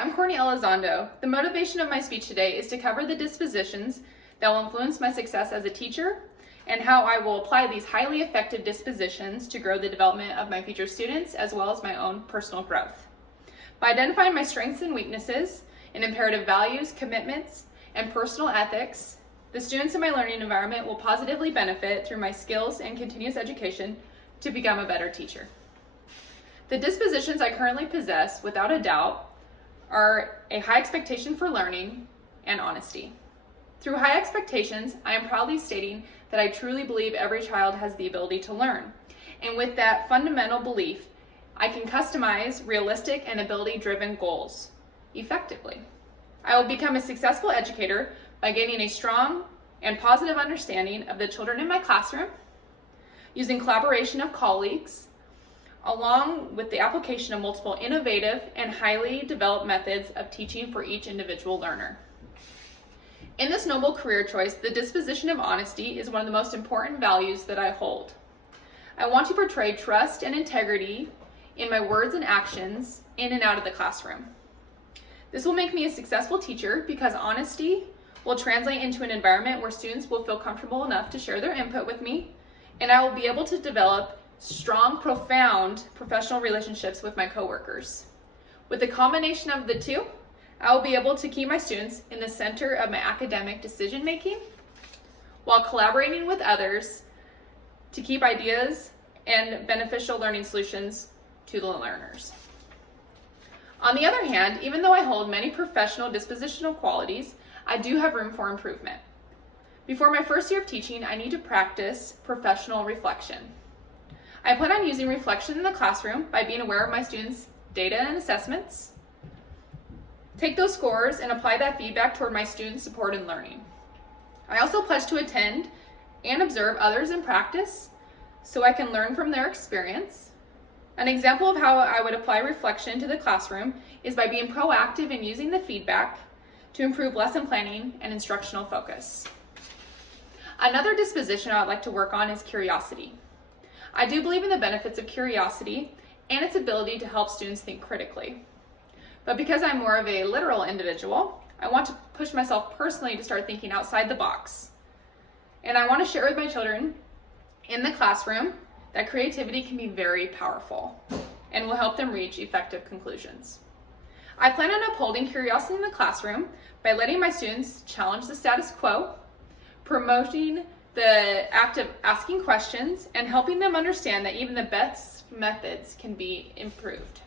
I'm Courtney Elizondo. The motivation of my speech today is to cover the dispositions that will influence my success as a teacher and how I will apply these highly effective dispositions to grow the development of my future students as well as my own personal growth. By identifying my strengths and weaknesses in imperative values, commitments, and personal ethics, the students in my learning environment will positively benefit through my skills and continuous education to become a better teacher. The dispositions I currently possess, without a doubt, are a high expectation for learning and honesty. Through high expectations, I am proudly stating that I truly believe every child has the ability to learn. And with that fundamental belief, I can customize realistic and ability-driven goals effectively. I will become a successful educator by gaining a strong and positive understanding of the children in my classroom, using collaboration of colleagues, along with the application of multiple innovative and highly developed methods of teaching for each individual learner. In this noble career choice, the disposition of honesty is one of the most important values that I hold. I want to portray trust and integrity in my words and actions in and out of the classroom. This will make me a successful teacher because honesty will translate into an environment where students will feel comfortable enough to share their input with me, and I will be able to develop strong, profound professional relationships with my coworkers. With the combination of the two, I will be able to keep my students in the center of my academic decision making while collaborating with others to keep ideas and beneficial learning solutions to the learners. On the other hand, even though I hold many professional dispositional qualities, I do have room for improvement. Before my first year of teaching, I need to practice professional reflection. I plan on using reflection in the classroom by being aware of my students' data and assessments, take those scores and apply that feedback toward my students' support and learning. I also pledge to attend and observe others in practice so I can learn from their experience. An example of how I would apply reflection to the classroom is by being proactive in using the feedback to improve lesson planning and instructional focus. Another disposition I would like to work on is curiosity. I do believe in the benefits of curiosity and its ability to help students think critically. But because I'm more of a literal individual, I want to push myself personally to start thinking outside the box. And I want to share with my children in the classroom that creativity can be very powerful and will help them reach effective conclusions. I plan on upholding curiosity in the classroom by letting my students challenge the status quo, promoting the act of asking questions, and helping them understand that even the best methods can be improved.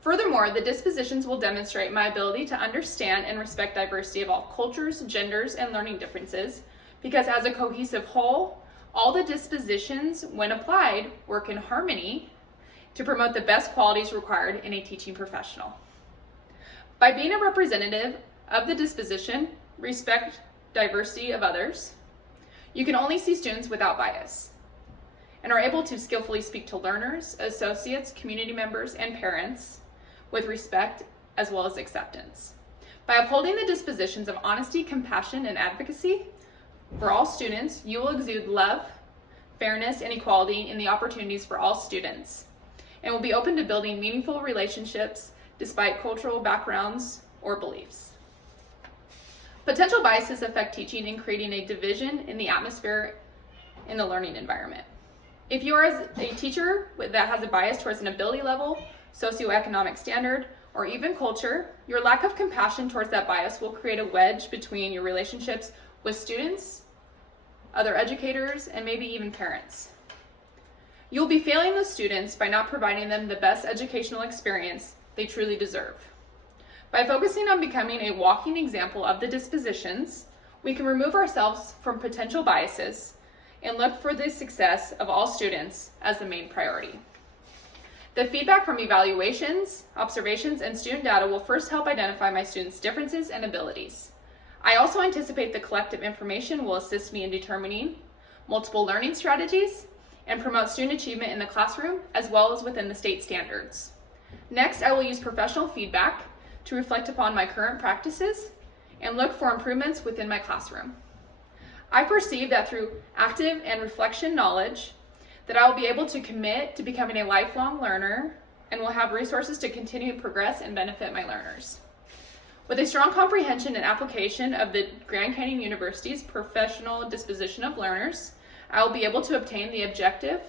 Furthermore, the dispositions will demonstrate my ability to understand and respect diversity of all cultures, genders, and learning differences, because as a cohesive whole, all the dispositions, when applied, work in harmony to promote the best qualities required in a teaching professional. By being a representative of the disposition, respect diversity of others, you can only see students without bias and are able to skillfully speak to learners, associates, community members, and parents with respect as well as acceptance. By upholding the dispositions of honesty, compassion, and advocacy for all students, you will exude love, fairness, and equality in the opportunities for all students, and will be open to building meaningful relationships despite cultural backgrounds or beliefs. Potential biases affect teaching in creating a division in the atmosphere in the learning environment. If you are a teacher that has a bias towards an ability level, socioeconomic standard, or even culture, your lack of compassion towards that bias will create a wedge between your relationships with students, other educators, and maybe even parents. You'll be failing the students by not providing them the best educational experience they truly deserve. By focusing on becoming a walking example of the dispositions, we can remove ourselves from potential biases and look for the success of all students as the main priority. The feedback from evaluations, observations, and student data will first help identify my students' differences and abilities. I also anticipate the collective information will assist me in determining multiple learning strategies and promote student achievement in the classroom as well as within the state standards. Next, I will use professional feedback to reflect upon my current practices and look for improvements within my classroom. I perceive that through active and reflection knowledge that I will be able to commit to becoming a lifelong learner and will have resources to continue to progress and benefit my learners. With a strong comprehension and application of the Grand Canyon University's professional disposition of learners, I will be able to obtain the objective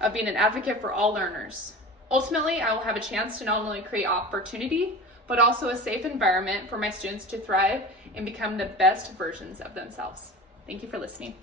of being an advocate for all learners. Ultimately, I will have a chance to not only create opportunity, but also a safe environment for my students to thrive and become the best versions of themselves. Thank you for listening.